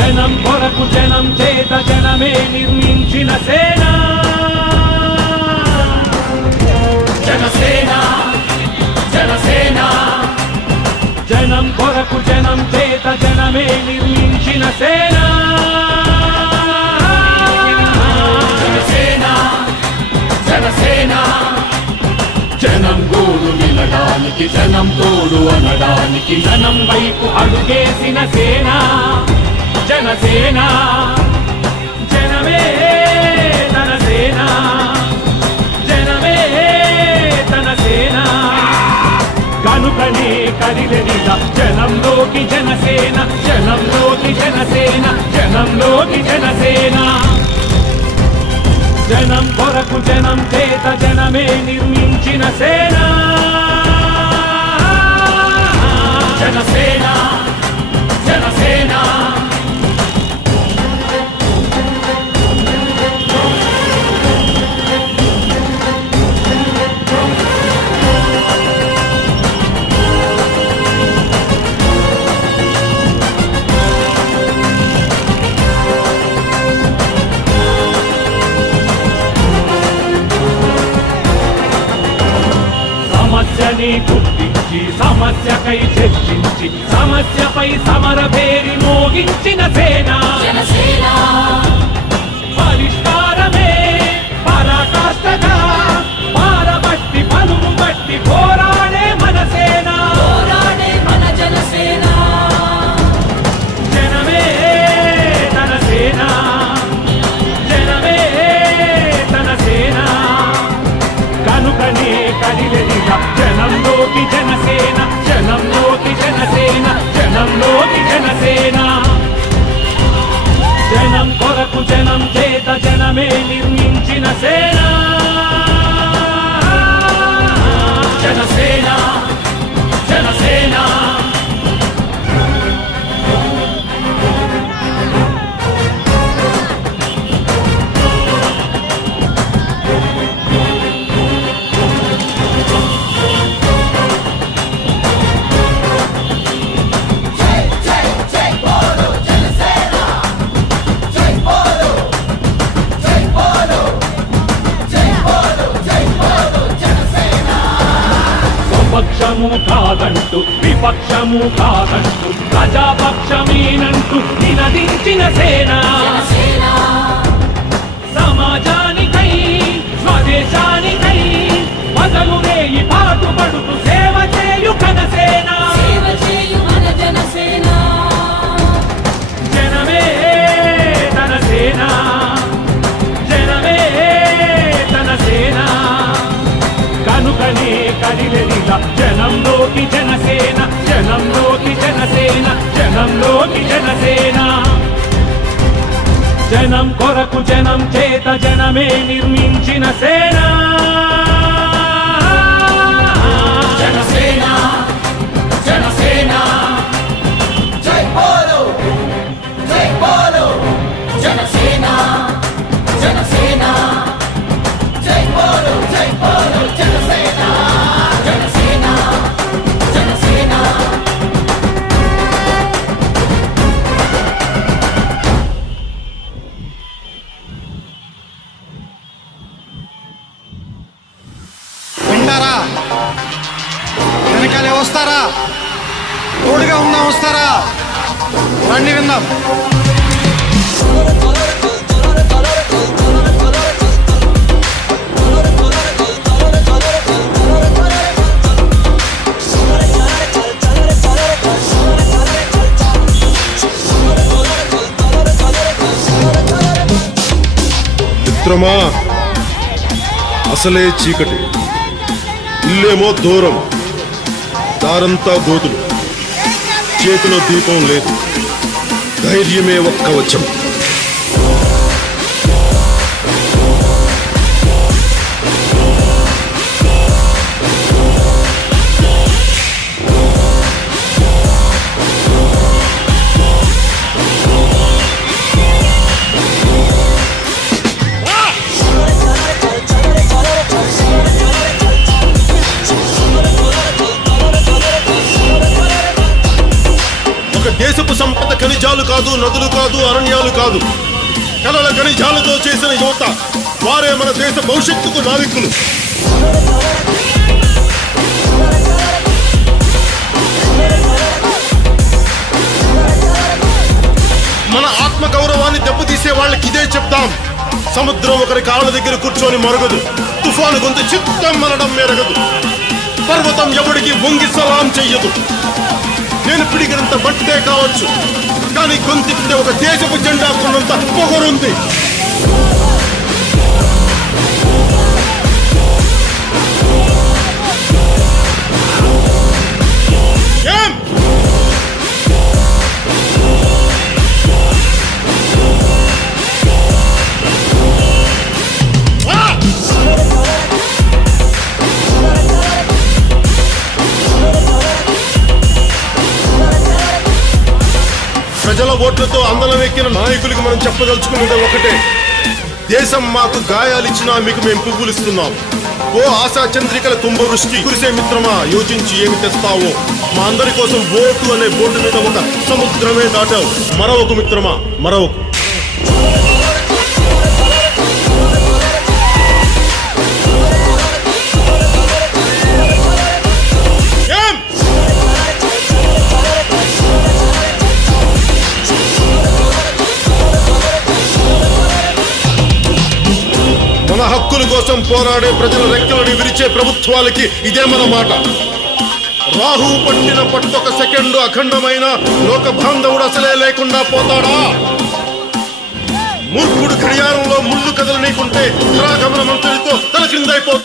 జనం కొరకు జనం చేత జనమే నిర్మించిన సేన జనసేన జనసేన జనం కొరకు జనం చేత జనమే నిర్మించిన సేన జనసేన జనసేన జనం గోడు వినడానికి జనం తోడు అనడానికి జనం వైపు అడుగేసిన సేన జనసేన జనమే తన సేన జనమే తన సేన కనుకనే కదిలిగా జనంలోకి జనసేన జనంలోకి జనసేన జనంలోకి జనసేన జనం కొరకు జనం చేత జనమే నిర్మించిన సేన జనసేన జనసేన సమస్యని గుర్తించి సమస్యకై చర్చించి సమస్యపై సమర పేరి మోగించిన సేన పరిష్కారమే పరాకాష్ఠగా పారబట్టి పలుము బట్టి పోరాడే మన సేన మన జనసేన జనమే తన సేన జనమే తన సేన కనుకనే కదిలిగా జనంలోకి జనసేన జనంలోకి జనసేన జనంలోకి జనసేన జనం కొరకు జనం చేత జనమే నిర్మించిన సేన జనసేన జనసేన పక్షము కాదంటూ విపక్షము కాదంటూ ప్రజాపక్షమేనంటూ నినదించిన సేన సమాజానికై స్వదేశానికై మొదలు రేయి పాటుపడుతూ సేవ చేయు కనసేన మన జనసేన జనమే తన సేన జనమే తన సేన కనుకనే కదిలిగా జనంలోకి జనసేన జనంలోకి జనసేన జనంలోకి జనసేన జనం కొరకు జనం చేత జనమే నిర్మించిన సేన జనసేన జనసేన జై బోలో జనసేన జనసేన జై బోలో జనసేన జనసేన జనసేన వింటారా? వెనకాలే వస్తారా? తోడుగా ఉందాం వస్తారా? రండి విందాం. మిత్రమా, అసలే చీకటి, ఇల్లేమో దూరం, దారంతా గోతులు, చేతిలో దీపం లేదు, ధైర్యమే ఒక్క వచ్చం. దేశపు సంపద ఖనిజాలు కాదు, నదులు కాదు, అరణ్యాలు కాదు, కలల ఖనిజాలతో చేసిన యువత, వారే మన దేశ భవిష్యత్తుకు నావికులు. మన ఆత్మ గౌరవాన్ని దెబ్బతీసే వాళ్ళకి ఇదే చెప్తాం. సముద్రం ఒకరి కాళ్ళ దగ్గర కూర్చొని మరగదు, తుఫాను గొంతు చిత్తం మనడం మెరగదు, పర్వతం ఎవడికి వంగి సలాం చెయ్యదు. నేను పిడిగినంత బట్టే కావచ్చు, కానీ గొంతిప్పితే ఒక దేశపు జెండా కొన్నంత పొగరుంది. ఏం ప్రజల ఓట్లతో అందలమెక్కిన నాయకులకి మనం చెప్పదలుచుకున్నది ఒకటే: దేశం మాకు గాయాలిచ్చినా మీకు మేము పువ్వులిస్తున్నాం. ఓ ఆశా చంద్రికల కుంభవృష్టి కురిసే మిత్రమా, యోచించి ఏమి తెస్తావో. మా అందరి కోసం ఓటు అనే బోర్డు మీద ఒక సముద్రమే దాటావు. మరొక మిత్రమా, మరొక. మన హక్కుల కోసం పోరాడే ప్రజల రెక్కలని విరిచే ప్రభుత్వాలకి ఇదే మన మాట. రాహు పట్టిన పట్టొక సెకండ్ అఖండమైన లోక బాంధవుడు అసలే లేకుండా పోతాడా? మూర్ఖుడు గడియారంలో ముళ్ళు కదలనీకుంటే ధరాగమన మంత్రితో తల క్రిందైపోతుంది.